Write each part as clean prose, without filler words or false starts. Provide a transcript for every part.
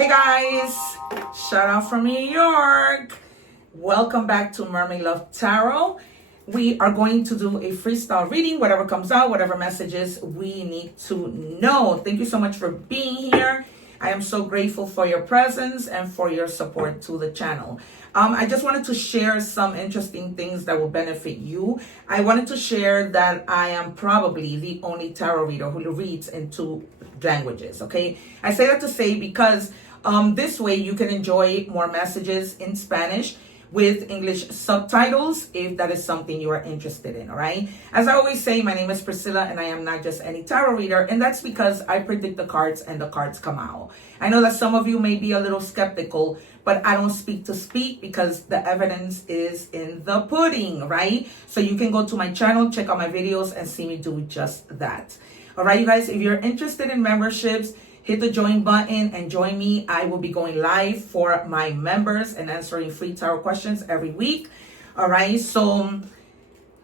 Hey guys, shout out from New York. Welcome back to Mermaid Love Tarot. We are going to do a freestyle reading, whatever comes out, whatever messages we need to know. Thank you so much for being here. I am so grateful for your presence and for your support to the channel. I just wanted to share some interesting things that will benefit you. I wanted to share that I am probably the only tarot reader who reads in two languages, okay? I say that to say because this way you can enjoy more messages in Spanish with English subtitles if that is something you are interested in, all right? As I always say, my name is Priscilla and I am not just any tarot reader, and that's because I predict the cards and the cards come out. I know that some of you may be a little skeptical, but I don't speak to speak because the evidence is in the pudding, right? So you can go to my channel, check out my videos, and see me do just that. All right, you guys, if you're interested in memberships, hit the join button and join me. I will be going live for my members and answering free tarot questions every week. All right, so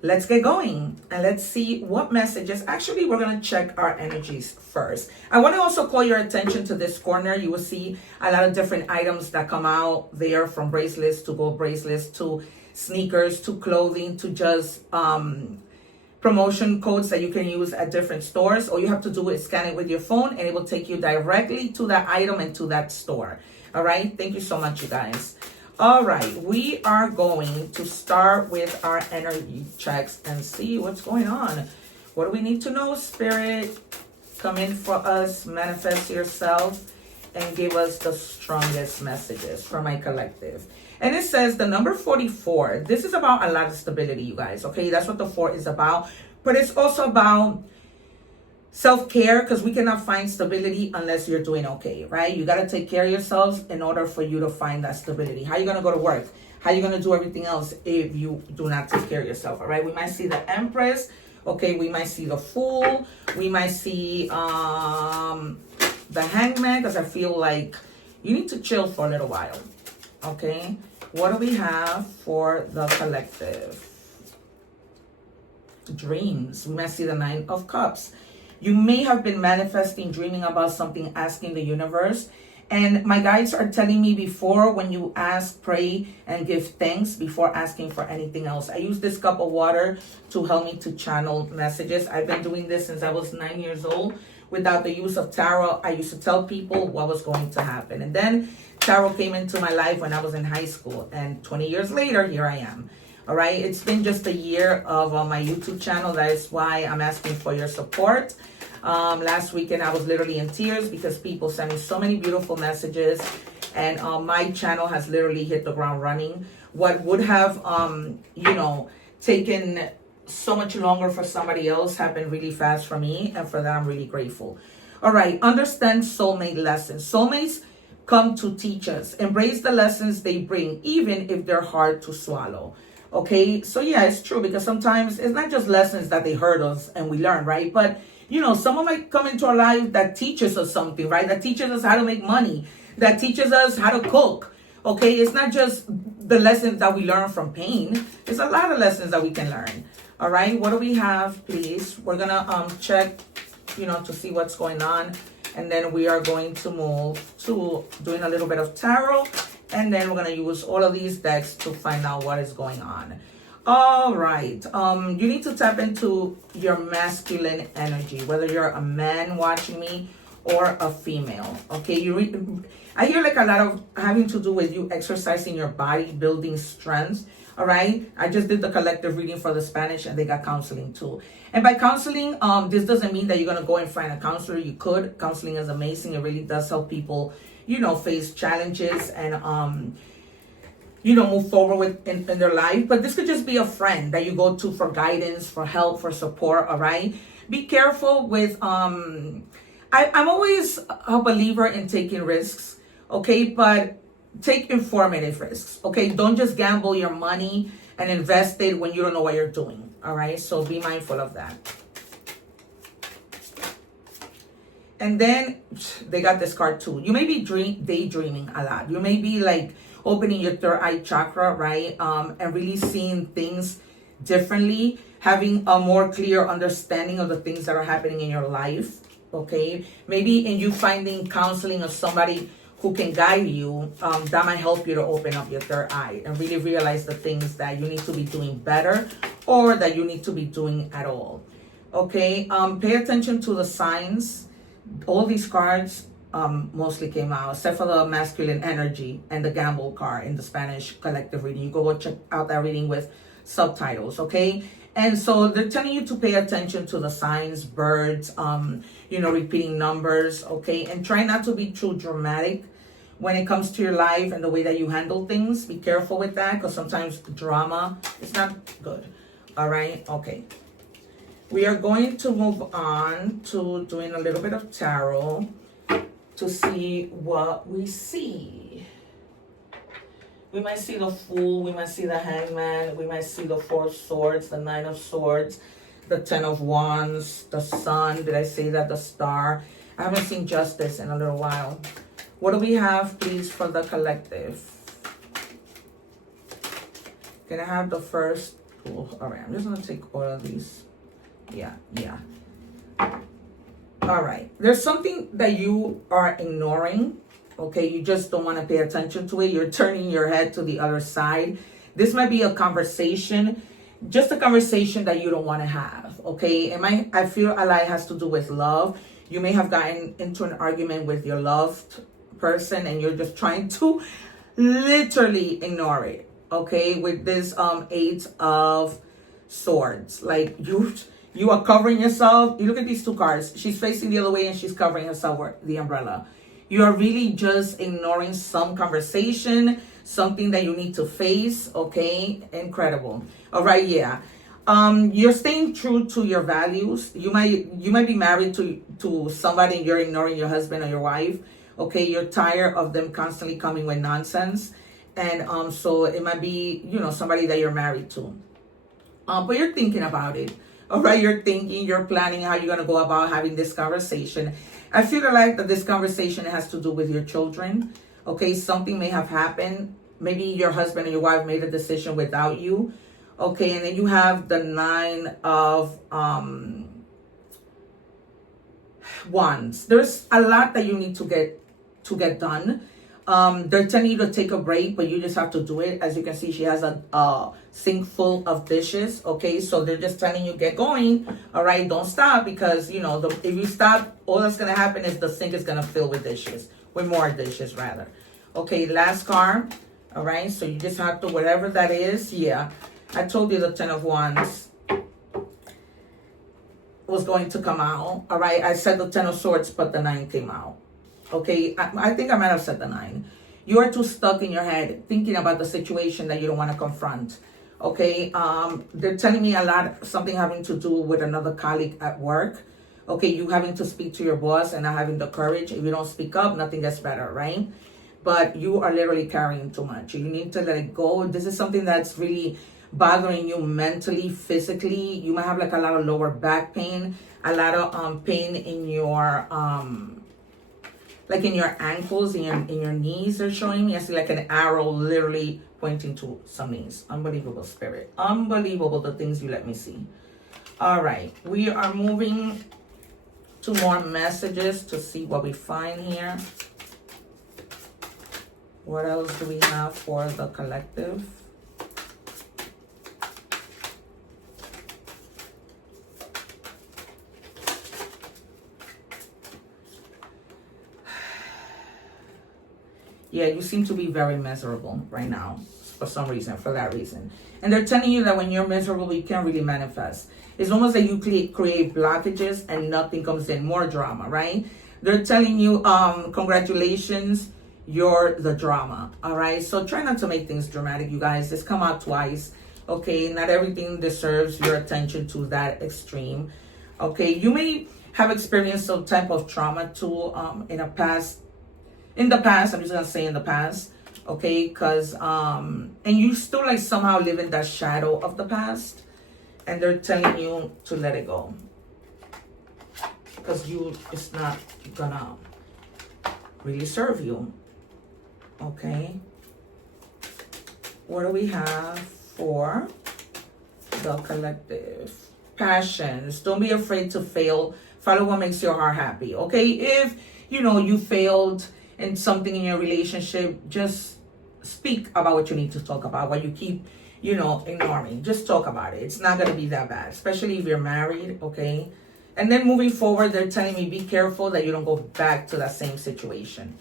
let's get going and let's see what messages. Actually, we're going to check our energies first. I want to also call your attention to this corner. You will see a lot of different items that come out there, from bracelets to gold bracelets to sneakers to clothing to just promotion codes that you can use at different stores. All you have to do is scan it with your phone and it will take you directly to that item and to that store. All right, thank you so much, you guys. All right, we are going to start with our energy checks and see what's going on. What do we need to know, Spirit? Come in for us, manifest yourself, and give us the strongest messages for my collective. And it says the number 44. This is about a lot of stability, you guys, okay? That's what the 4 is about. But it's also about self-care, because we cannot find stability unless you're doing okay, right? You got to take care of yourselves in order for you to find that stability. How are you going to go to work? How are you going to do everything else if you do not take care of yourself, all right? We might see the Empress, okay? We might see the Fool. We might see the Hangman, because I feel like you need to chill for a little while. Okay, what do we have for the collective? Dreams. We might see the 9 of Cups. You may have been manifesting, dreaming about something, asking the universe. And my guides are telling me before, when you ask, pray, and give thanks before asking for anything else. I use this cup of water to help me to channel messages. I've been doing this since I was 9 years old. Without the use of tarot, I used to tell people what was going to happen. And then tarot came into my life when I was in high school. And 20 years later, here I am. All right. It's been just a year of my YouTube channel. That is why I'm asking for your support. Last weekend, I was literally in tears because people sent me so many beautiful messages. And my channel has literally hit the ground running. What would have, taken so much longer for somebody else happened really fast for me, and for that I'm really grateful. All right, understand soulmate lessons. Soulmates come to teach us. Embrace the lessons they bring, even if they're hard to swallow. Okay, so yeah, it's true, because sometimes it's not just lessons that they hurt us and we learn, right? But someone might come into our life that teaches us something, right? That teaches us how to make money, that teaches us how to cook. Okay, it's not just the lessons that we learn from pain. There's a lot of lessons that we can learn. All right, what do we have, please? We're gonna check, to see what's going on, and then we are going to move to doing a little bit of tarot, and then we're gonna use all of these decks to find out what is going on. All right, you need to tap into your masculine energy, whether you're a man watching me or a female. Okay, I hear like a lot of having to do with you exercising your body, building strength. All right, I just did the collective reading for the Spanish, and they got counseling too. And by counseling, this doesn't mean that you're going to go and find a counselor. You could. Counseling is amazing. It really does help people, face challenges and, move forward in their life. But this could just be a friend that you go to for guidance, for help, for support. All right, be careful with, I'm always a believer in taking risks. Okay, but take informative risks. Okay, don't just gamble your money and invest it when you don't know what you're doing. All right, so be mindful of that. And then they got this card too. You may be daydreaming a lot. You may be like opening your third eye chakra, right? And really seeing things differently, having a more clear understanding of the things that are happening in your life. Okay, maybe in you finding counseling of somebody who can guide you, that might help you to open up your third eye and really realize the things that you need to be doing better or that you need to be doing at all. Okay, pay attention to the signs. All these cards mostly came out, except for the masculine energy and the gamble card in the Spanish collective reading. You go check out that reading with subtitles, okay? And so they're telling you to pay attention to the signs, birds, repeating numbers, okay? And try not to be too dramatic when it comes to your life and the way that you handle things. Be careful with that, because sometimes drama is not good, all right? Okay. We are going to move on to doing a little bit of tarot to see what we see. We might see the Fool, we might see the Hangman, we might see the Four of Swords, the Nine of Swords, the Ten of Wands, the Sun. Did I say that? The Star. I haven't seen Justice in a little while. What do we have, please, for the collective? Can I have the first? Oh, all right, I'm just going to take all of these. Yeah. All right. There's something that you are ignoring. Okay, you just don't want to pay attention to it. You're turning your head to the other side. This might be a conversation, just a conversation that you don't want to have. Okay, I feel a lot has to do with love. You may have gotten into an argument with your loved person and you're just trying to literally ignore it. Okay, with this Eight of Swords, like you are covering yourself. You look at these two cards. She's facing the other way and she's covering herself with the umbrella. You are really just ignoring some conversation, something that you need to face, okay? Incredible. All right, yeah. You're staying true to your values. You might be married to somebody and you're ignoring your husband or your wife, okay? You're tired of them constantly coming with nonsense. And so it might be, somebody that you're married to. But you're thinking about it. All right, you're planning how you're going to go about having this conversation. I feel like that this conversation has to do with your children. Okay, something may have happened. Maybe your husband and your wife made a decision without you. Okay, and then you have the Nine of Wands. There's a lot that you need to get done. They're telling you to take a break, but you just have to do it. As you can see, she has a sink full of dishes. Okay, so they're just telling you get going. All right, don't stop, because if you stop, all that's gonna happen is the sink is gonna fill with dishes, with more dishes rather. Okay, last card. All right, so you just have to, whatever that is. Yeah, I told you the Ten of Wands was going to come out. All right, I said the Ten of Swords, but the Nine came out. Okay, I think I might have said the Nine. You are too stuck in your head thinking about the situation that you don't want to confront. Okay, they're telling me something having to do with another colleague at work. Okay, you having to speak to your boss and not having the courage. If you don't speak up, nothing gets better, right? But you are literally carrying too much. You need to let it go. This is something that's really bothering you mentally, physically. You might have like a lot of lower back pain, a lot of pain in your like in your ankles, in your knees. They're showing me. I see like an arrow literally pointing to some knees. Unbelievable, Spirit. Unbelievable, the things you let me see. All right, we are moving to more messages to see what we find here. What else do we have for the collective? Yeah, you seem to be very miserable right now for some reason, for that reason. And they're telling you that when you're miserable, you can't really manifest. It's almost like you create blockages and nothing comes in, more drama, right? They're telling you, congratulations, you're the drama, all right? So try not to make things dramatic, you guys. This come out twice, okay? Not everything deserves your attention to that extreme, okay? You may have experienced some type of trauma too in the past, I'm just gonna say in the past, okay? Because, and you still like somehow live in that shadow of the past, and they're telling you to let it go. Because it's not gonna really serve you, okay? What do we have for the collective? Passions. Don't be afraid to fail. Follow what makes your heart happy, okay? If, you failed and something in your relationship, just speak about what you need to talk about, what you keep, ignoring. Just talk about it. It's not going to be that bad, especially if you're married, okay? And then moving forward, they're telling me be careful that you don't go back to that same situation.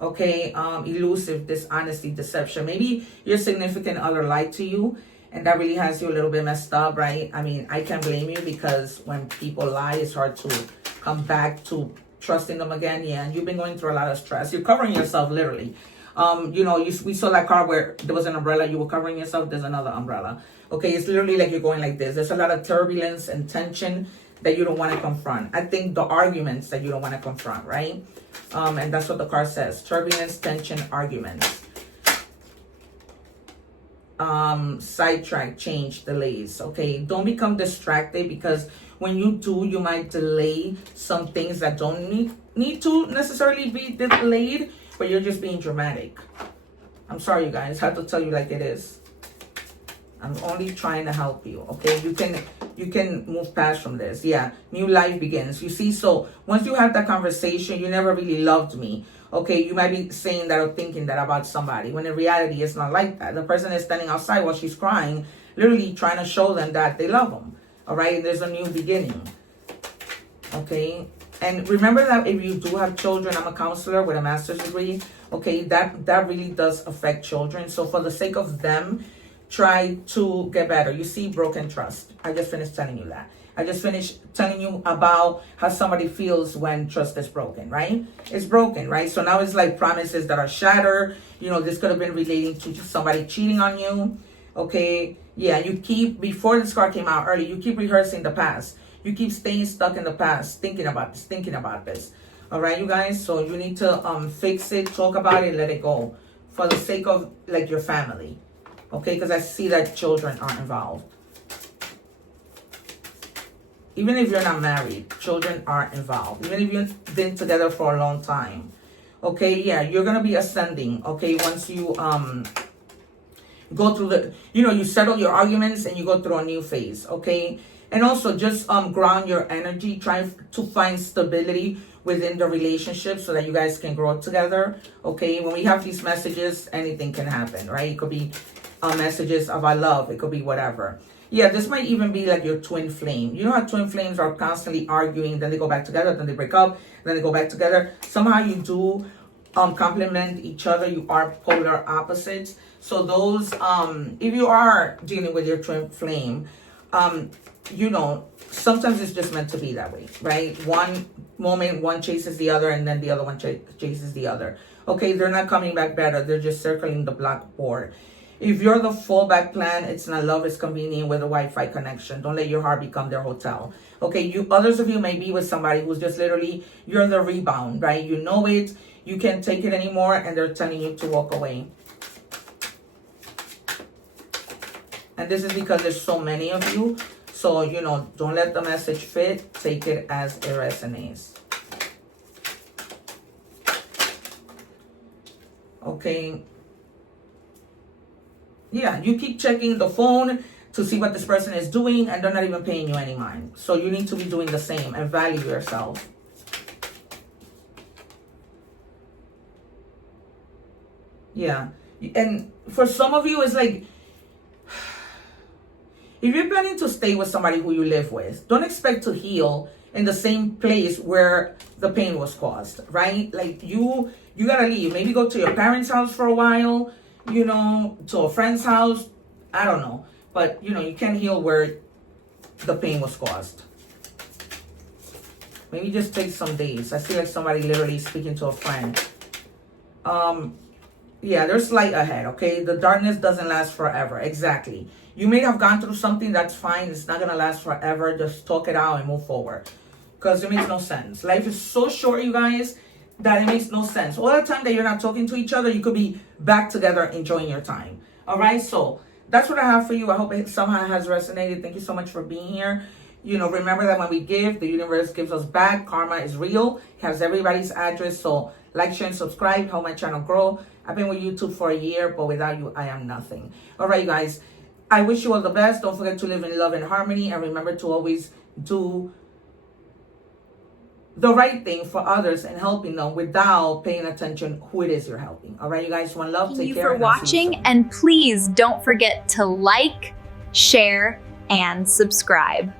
Okay, elusive, dishonesty, deception. Maybe your significant other lied to you, and that really has you a little bit messed up, right? I mean, I can't blame you, because when people lie, it's hard to come back to trusting them again. Yeah, and you've been going through a lot of stress. You're covering yourself, literally. We saw that card where there was an umbrella. You were covering yourself. There's another umbrella. Okay, it's literally like you're going like this. There's a lot of turbulence and tension that you don't want to confront. I think the arguments that you don't want to confront, right? And that's what the card says. Turbulence, tension, arguments. Sidetrack, change, delays. Okay, don't become distracted, because when you do, you might delay some things that don't need to necessarily be delayed, but you're just being dramatic. I'm sorry, you guys. I have to tell you like it is. I'm only trying to help you, okay? You can move past from this. Yeah, new life begins. You see, so once you have that conversation, you never really loved me. Okay, you might be saying that or thinking that about somebody, when in reality, it's not like that. The person is standing outside while she's crying, literally trying to show them that they love them. All right, there's a new beginning. Okay, and remember that if you do have children, I'm a counselor with a master's degree. Okay, that really does affect children. So for the sake of them, try to get better. You see, broken trust. I just finished telling you that. I just finished telling you about how somebody feels when trust is broken, right? It's broken, right? So now it's like promises that are shattered. This could have been relating to somebody cheating on you. Okay, yeah, you keep, before this card came out early, you keep rehearsing the past. You keep staying stuck in the past, thinking about this. All right, you guys, so you need to fix it, talk about it, let it go, for the sake of like your family. Okay, because I see that children are involved. Even if you're not married, children are involved. Even if you've been together for a long time. Okay, yeah, you're going to be ascending. Okay, once you go through the, you settle your arguments and you go through a new phase. Okay, and also just ground your energy. Try to find stability within the relationship so that you guys can grow together. Okay, when we have these messages, anything can happen, right? It could be messages of I love. It could be whatever. Yeah, this might even be like your twin flame. You know how twin flames are constantly arguing, then they go back together, then they break up, then they go back together. Somehow you do complement each other. You are polar opposites. So those, if you are dealing with your twin flame, sometimes it's just meant to be that way, right? One moment, one chases the other, and then the other one chases the other. Okay, they're not coming back better. They're just circling the blackboard. If you're the fallback plan, it's not love, it's convenient with a Wi-Fi connection. Don't let your heart become their hotel. Okay, others of you may be with somebody who's just literally, you're the rebound, right? You know it, you can't take it anymore, and they're telling you to walk away. And this is because there's so many of you. So, don't let the message fit. Take it as it resonates. Okay. Yeah, you keep checking the phone to see what this person is doing, and they're not even paying you any mind. So you need to be doing the same and value yourself. Yeah. And for some of you, it's like, if you're planning to stay with somebody who you live with, don't expect to heal in the same place where the pain was caused, right? Like you gotta leave. Maybe go to your parents' house for a while, to a friend's house. I don't know. But, you can't heal where the pain was caused. Maybe just take some days. I feel like somebody literally speaking to a friend. Yeah, there's light ahead, okay? The darkness doesn't last forever. Exactly. You may have gone through something, that's fine. It's not going to last forever. Just talk it out and move forward. Because it makes no sense. Life is so short, you guys, that it makes no sense. All the time that you're not talking to each other, you could be back together enjoying your time. All right, so that's what I have for you. I hope it somehow has resonated. Thank you so much for being here. Remember that when we give, the universe gives us back. Karma is real. It has everybody's address. So like, share, and subscribe. Help my channel grow. I've been with YouTube for a year, but without you, I am nothing. All right, you guys. I wish you all the best. Don't forget to live in love and harmony. And remember to always do the right thing for others and helping them without paying attention who it is you're helping. All right, you guys, one love. Thank you for watching, and please don't forget to like, share, and subscribe.